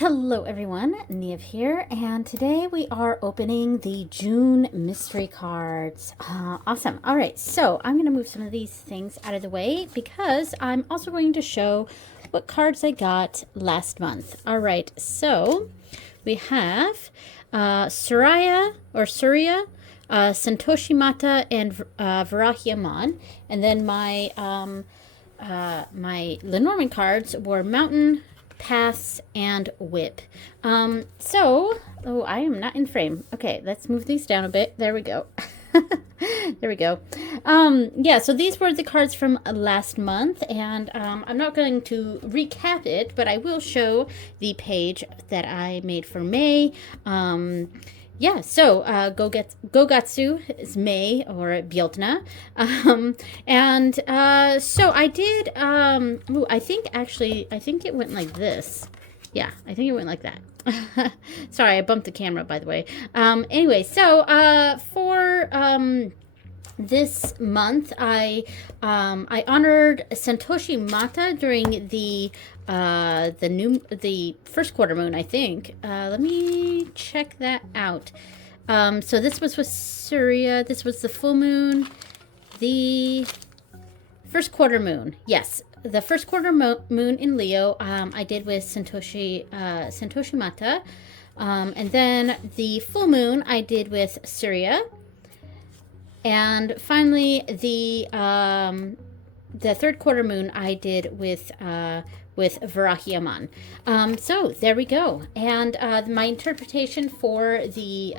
Hello everyone, Niev here, and today we are opening the June mystery cards. Awesome. All right, so I'm going to move some of these things out of the way because I'm also going to show what cards I got last month. All right, so we have Surya, Santoshi Mata, and Varahiaman, and then my my Lenormand cards were Mountain, Paths, and Whip. Oh, I am not in frame. Okay, let's move these down a bit. There we go. There we go. Yeah, so these were the cards from last month, and I'm not going to recap it, but I will show the page that I made for May. Yeah, so Gogatsu is May or Bjotna. So I did, I think it went like this. Yeah, I think it went like that. Sorry, I bumped the camera, by the way. Anyway, so for this month, I honored Santoshi Mata during the first quarter moon, I think. Let me check that out. So this was with Surya. This was the full moon. The first quarter moon. Yes, the first quarter moon in Leo. I did with Santoshi Mata, and then the full moon I did with Surya. And finally, the third quarter moon I did with Varahiaman. So there we go. And my interpretation for the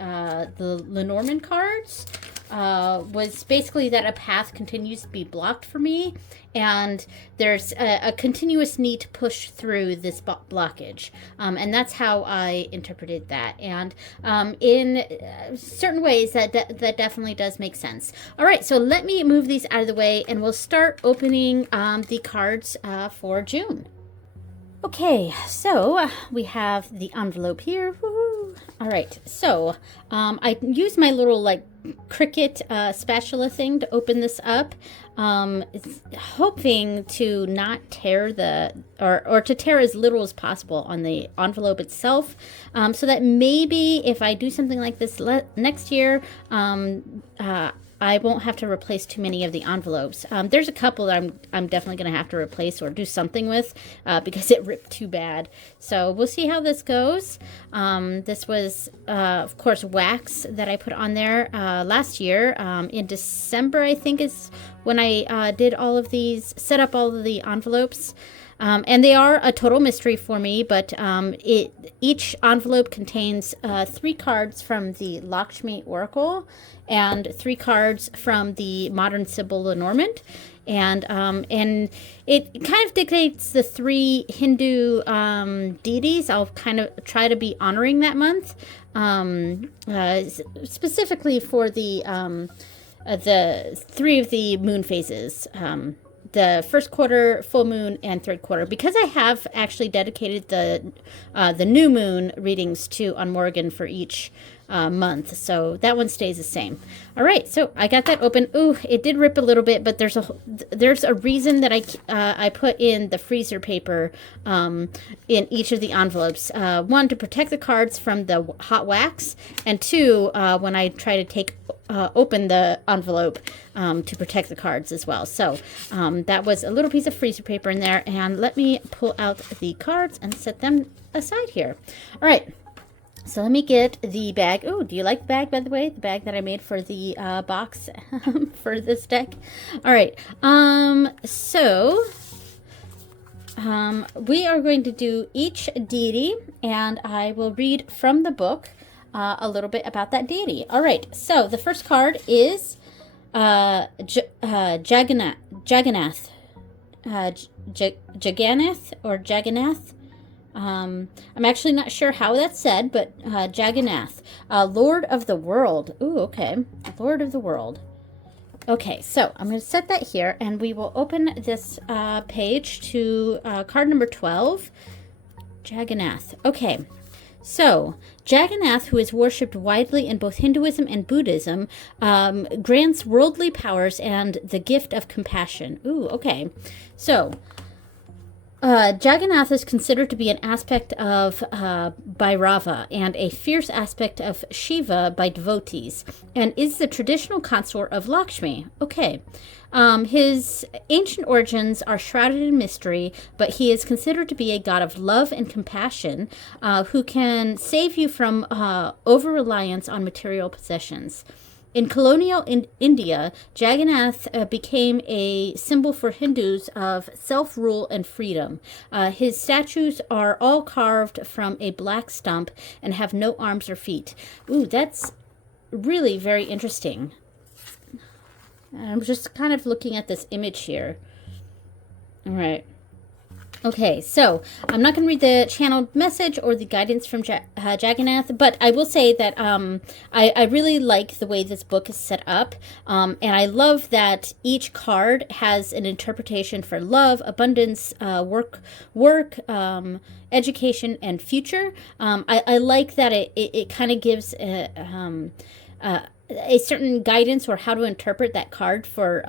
Lenormand cards was basically that a path continues to be blocked for me, and there's a continuous need to push through this blockage, and that's how I interpreted that. And in certain ways, that definitely does make sense. All right, so let me move these out of the way, and we'll start opening the cards for June. Okay, so we have the envelope here. Woo-hoo. All right, so I used my little Cricut spatula thing to open this up, hoping to not tear or to tear as little as possible on the envelope itself, so that maybe if I do something like this next year, I won't have to replace too many of the envelopes. There's a couple that I'm definitely going to have to replace or do something with because it ripped too bad. So we'll see how this goes. This was, of course, wax that I put on there last year. In December, I think, is when I did all of these, set up all of the envelopes. And they are a total mystery for me, but each envelope contains 3 cards from the Lakshmi Oracle and 3 cards from the Modern Sibyl Lenormand. And it kind of dictates the 3 Hindu deities I'll kind of try to be honoring that month, specifically for the 3 of the moon phases. The first quarter, full moon, and third quarter, because I have actually dedicated the new moon readings to on Morgan for each month, so that one stays the same. All right, so I got that open. Ooh, it did rip a little bit, but there's a reason that I put in the freezer paper in each of the envelopes. 1, to protect the cards from the hot wax, and 2, when I try to open the envelope, to protect the cards as well. So that was a little piece of freezer paper in there, and let me pull out the cards and set them aside here. All right. So let me get the bag. Oh, do you like the bag, by the way? The bag that I made for the box for this deck. All right. We are going to do each deity, and I will read from the book a little bit about that deity. All right. So the first card is Jagannath. I'm actually not sure how that's said, but Jagannath, Lord of the World. Ooh, okay. Lord of the World. Okay, so I'm going to set that here, and we will open this page to card number 12, Jagannath. Okay, so Jagannath, who is worshipped widely in both Hinduism and Buddhism, grants worldly powers and the gift of compassion. Ooh, okay. So Jagannath is considered to be an aspect of Bhairava and a fierce aspect of Shiva by devotees, and is the traditional consort of Lakshmi. Okay. His ancient origins are shrouded in mystery, but he is considered to be a god of love and compassion who can save you from over-reliance on material possessions. In colonial India, Jagannath became a symbol for Hindus of self-rule and freedom. His statues are all carved from a black stump and have no arms or feet. Ooh, that's really very interesting. I'm just kind of looking at this image here. All right. Okay, so I'm not going to read the channeled message or the guidance from Jagannath, but I will say that I really like the way this book is set up, and I love that each card has an interpretation for love, abundance, work, education, and future. I like that it kind of gives a certain guidance or how to interpret that card for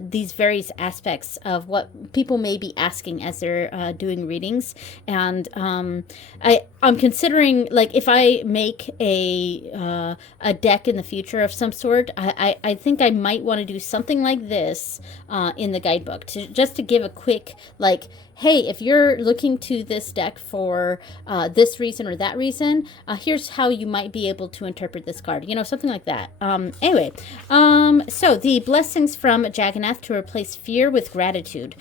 these various aspects of what people may be asking as they're doing readings. And I'm considering, like, if I make a deck in the future of some sort, I think I might want to do something like this in the guidebook, just to give a quick, like, hey, if you're looking to this deck for this reason or that reason, here's how you might be able to interpret this card. You know, something like that. Anyway, so the blessings from Jagannath to replace fear with gratitude.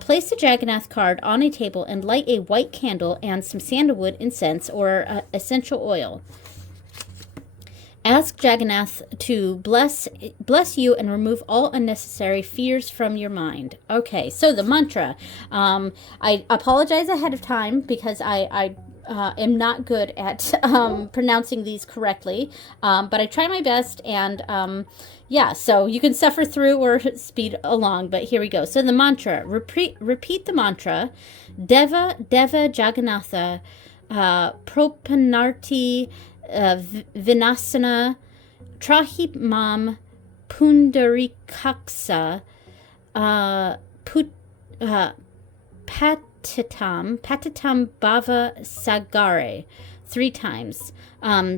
Place the Jagannath card on a table and light a white candle and some sandalwood incense or essential oil. Ask Jagannath to bless you and remove all unnecessary fears from your mind. Okay, so the mantra. I apologize ahead of time because I am not good at pronouncing these correctly, but I try my best, and yeah, so you can suffer through or speed along, but here we go. So the mantra, repeat the mantra, Deva Jagannatha Propanarti Vinasana Trahimam Pundarikaksa Patitam Bhava Sagare 3 times.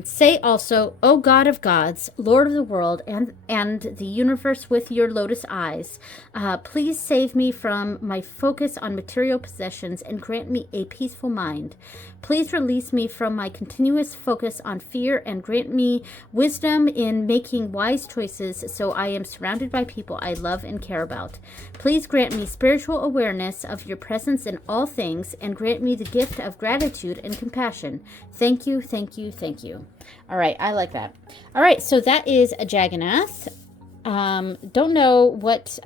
Say also, O God of gods, Lord of the world and the universe with your lotus eyes, please save me from my focus on material possessions and grant me a peaceful mind. Please release me from my continuous focus on fear and grant me wisdom in making wise choices so I am surrounded by people I love and care about. Please grant me spiritual awareness of your presence in all things and grant me the gift of gratitude and compassion. Thank you, thank you, thank you. All right, I like that. All right, so that is a Jagannath. Don't know what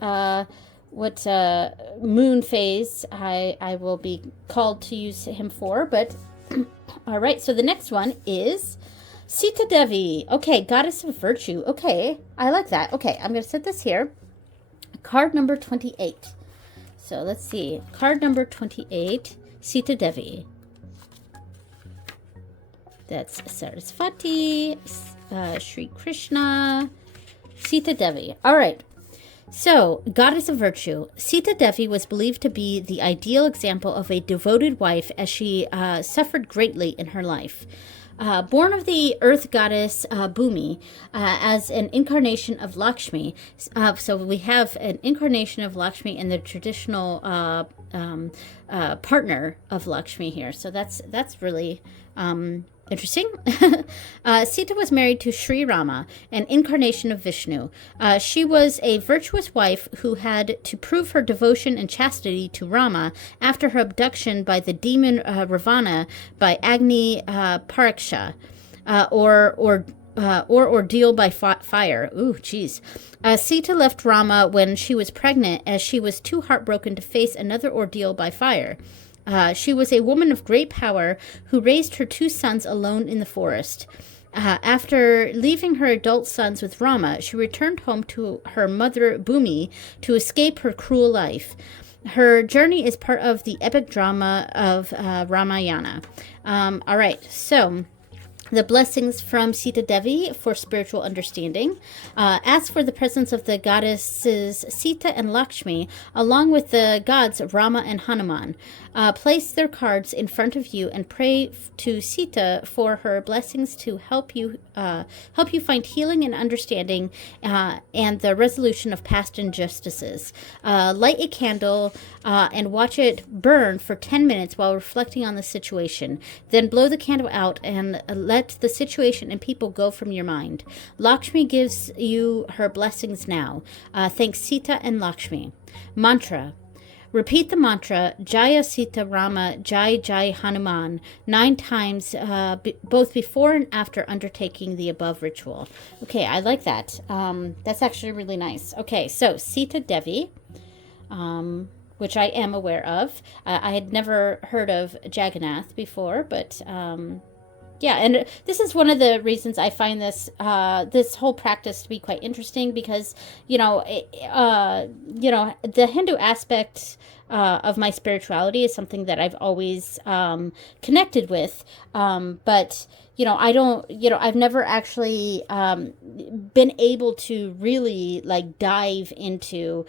moon phase I will be called to use him for, but all right, so the next one is Sita Devi. Okay, goddess of virtue. Okay, I like that. Okay, I'm going to set this here. Card number 28. So let's see. Card number 28, Sita Devi. That's Sarasvati, Sri Krishna, Sita Devi. All right. So, goddess of virtue, Sita Devi was believed to be the ideal example of a devoted wife as she suffered greatly in her life. Born of the earth goddess Bhumi as an incarnation of Lakshmi, so we have an incarnation of Lakshmi and the traditional partner of Lakshmi here. So that's really interesting. Sita was married to Sri Rama, an incarnation of Vishnu. She was a virtuous wife who had to prove her devotion and chastity to Rama after her abduction by the demon Ravana by Agni Pariksha, or ordeal by fire. Ooh, geez. Sita left Rama when she was pregnant as she was too heartbroken to face another ordeal by fire. She was a woman of great power who raised her 2 sons alone in the forest. After leaving her adult sons with Rama, she returned home to her mother Bhumi to escape her cruel life. Her journey is part of the epic drama of Ramayana. All right, so The blessings from Sita Devi for spiritual understanding. Ask for the presence of the goddesses Sita and Lakshmi, along with the gods Rama and Hanuman. Place their cards in front of you and pray to Sita for her blessings to help you find healing and understanding and the resolution of past injustices. Light a candle and watch it burn for 10 minutes while reflecting on the situation. Then blow the candle out and let the situation and people go from your mind. Lakshmi gives you her blessings now. Thanks Sita and Lakshmi. Mantra. Repeat the mantra, Jaya Sita Rama, Jai Jai Hanuman, 9 times, both before and after undertaking the above ritual. Okay, I like that. That's actually really nice. Okay, so Sita Devi, which I am aware of. I had never heard of Jagannath before, but yeah, and this is one of the reasons I find this this whole practice to be quite interesting, because the Hindu aspect of my spirituality is something that I've always connected with, but I don't, I've never actually been able to really like dive into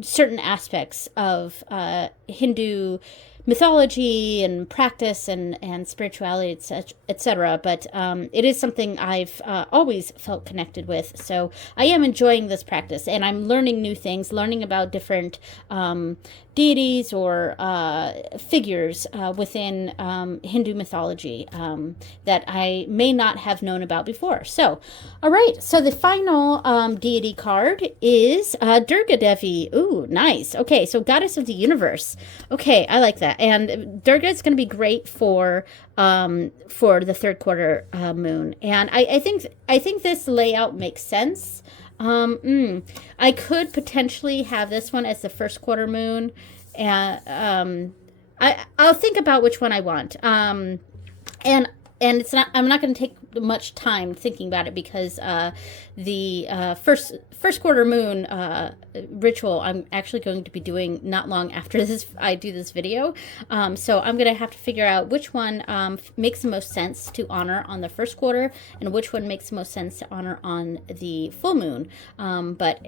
certain aspects of Hindu mythology and practice and spirituality, etc. But it is something I've always felt connected with. So I am enjoying this practice, and I'm learning new things, learning about different deities or figures within Hindu mythology that I may not have known about before. So, all right. So the final deity card is Durga Devi. Ooh, nice. Okay, so goddess of the universe. Okay, I like that. And Durga is going to be great for the third quarter moon. And I think this layout makes sense. I could potentially have this one as the first quarter moon, and I'll think about which one I want. And it's not. I'm not going to take much time thinking about it, because the first quarter moon ritual I'm actually going to be doing not long after I do this video. So I'm going to have to figure out which one makes the most sense to honor on the first quarter, and which one makes the most sense to honor on the full moon. But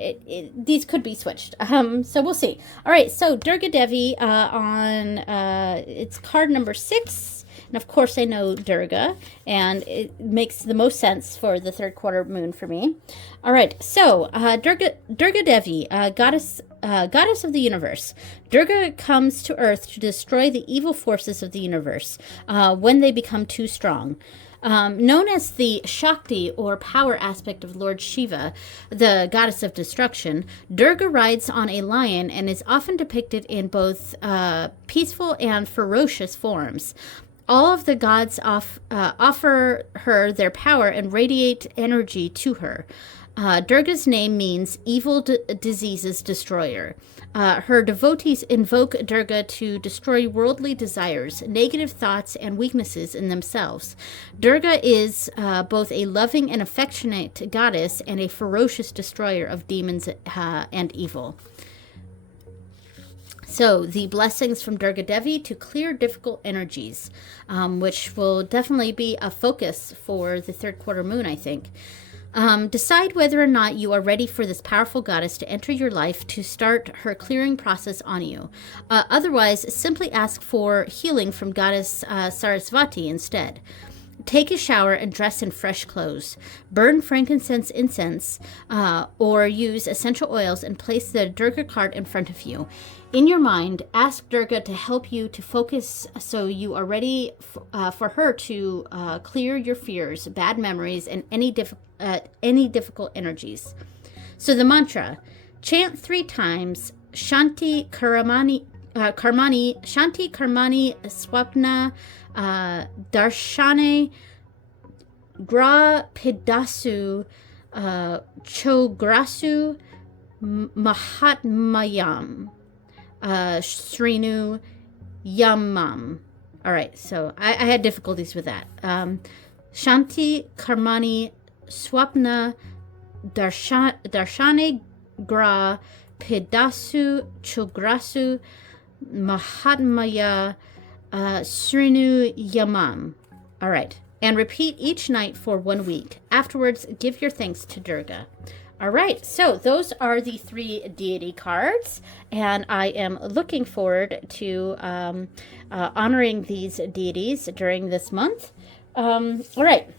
these could be switched. So we'll see. All right. So Durga Devi on it's card number 6. And of course I know Durga, and it makes the most sense for the third quarter moon for me. All right, so Durga Devi, goddess of the universe. Durga comes to Earth to destroy the evil forces of the universe when they become too strong. Known as the Shakti, or power aspect of Lord Shiva, the goddess of destruction, Durga rides on a lion and is often depicted in both peaceful and ferocious forms. All of the gods offer her their power and radiate energy to her. Durga's name means evil diseases destroyer. Her devotees invoke Durga to destroy worldly desires, negative thoughts, and weaknesses in themselves. Durga is both a loving and affectionate goddess and a ferocious destroyer of demons and evil. So the blessings from Durga Devi to clear difficult energies, which will definitely be a focus for the third quarter moon, I think. Decide whether or not you are ready for this powerful goddess to enter your life to start her clearing process on you. Otherwise, simply ask for healing from goddess Sarasvati instead. Take a shower and dress in fresh clothes. Burn frankincense incense or use essential oils and place the Durga card in front of you. In your mind, ask Durga to help you to focus so you are ready for her to clear your fears, bad memories, and any difficult energies. So the mantra, chant 3 times, Shanti Karmani, Shanti Karmani Swapna Darshane Gra Pidasu Chograsu Mahatmayam Srinu Yamam. All right, so I had difficulties with that. Shanti Karmani Swapna Darshane Gra Pidasu Chograsu Mahatmaya Srinu Yamam. All right. and repeat each night for 1 week. Afterwards, give your thanks to Durga. All right, so those are the 3 deity cards, and I am looking forward to honoring these deities during this month. All right,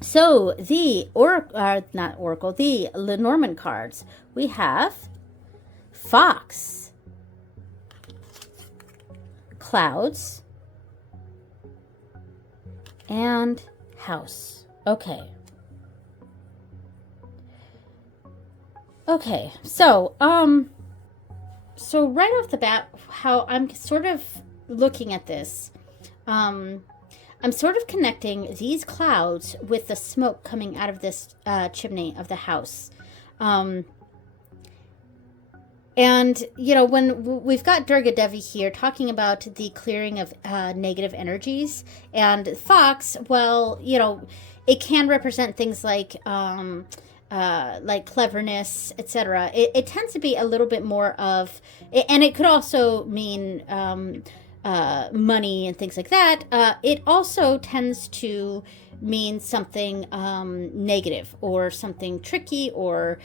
so the the Lenormand cards. We have Fox, Clouds, and House. Okay. Okay, so right off the bat, how I'm sort of looking at this, I'm sort of connecting these clouds with the smoke coming out of this chimney of the house. And, you know, when we've got Durga Devi here talking about the clearing of negative energies, and Fox, well, you know, it can represent things like cleverness, etc. It tends to be a little bit more of, and it could also mean money and things like that. It also tends to mean something negative or something tricky or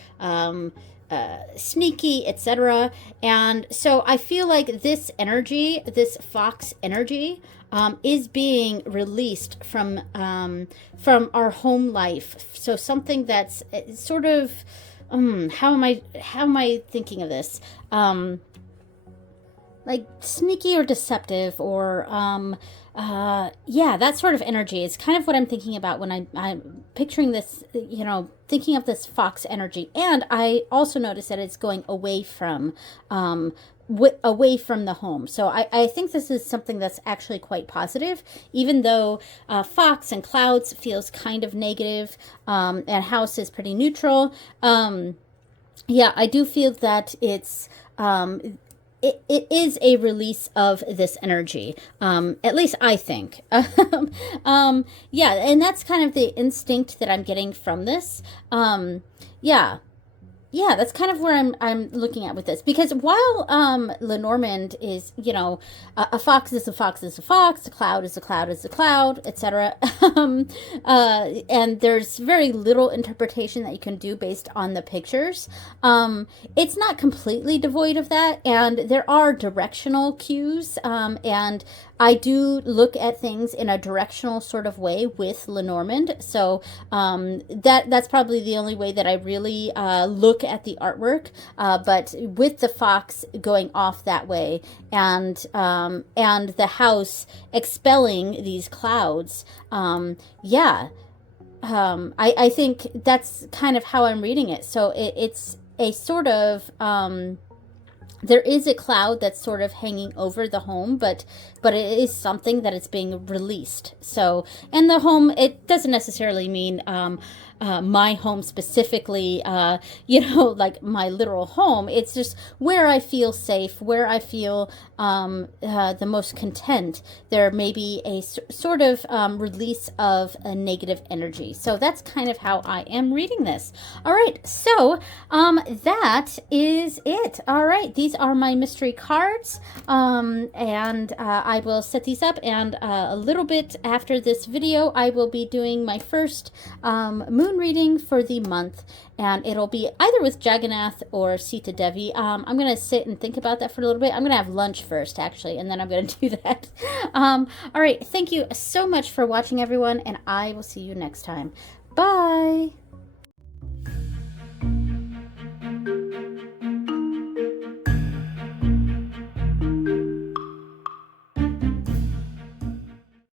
sneaky, etc. And so I feel like this energy, this Fox energy, is being released from our home life. So something that's sort of how am I thinking of this? Like sneaky or deceptive, or yeah, that sort of energy is kind of what I'm thinking about when I'm picturing this, you know, thinking of this Fox energy. And I also notice that it's going away from the home. So I think this is something that's actually quite positive, even though Fox and Clouds feels kind of negative, and House is pretty neutral. Yeah, I do feel that it's it is a release of this energy, at least I think. Yeah, and that's kind of the instinct that I'm getting from this. Yeah, that's kind of where I'm looking at with this, because while Lenormand is, you know, a fox is a fox is a fox, a cloud is a cloud is a cloud, etc. And there's very little interpretation that you can do based on the pictures. It's not completely devoid of that, and there are directional cues, and I do look at things in a directional sort of way with Lenormand. So that's probably the only way that I really look at the artwork. But with the fox going off that way, and the house expelling these clouds, yeah, I think that's kind of how I'm reading it. So it's a sort of there is a cloud that's sort of hanging over the home, but it is something that is being released. So, and the home, it doesn't necessarily mean my home specifically, you know, like my literal home. It's just where I feel safe, where I feel the most content. There may be a sort of release of a negative energy. So that's kind of how I am reading this. All right, so that is it. All right, these are my mystery cards, and I will set these up, and a little bit after this video I will be doing my first moon reading for the month, and it'll be either with Jagannath or Sita Devi. I'm going to sit and think about that for a little bit. I'm going to have lunch first, actually, and then I'm going to do that. All right, thank you so much for watching, everyone, and I will see you next time. Bye!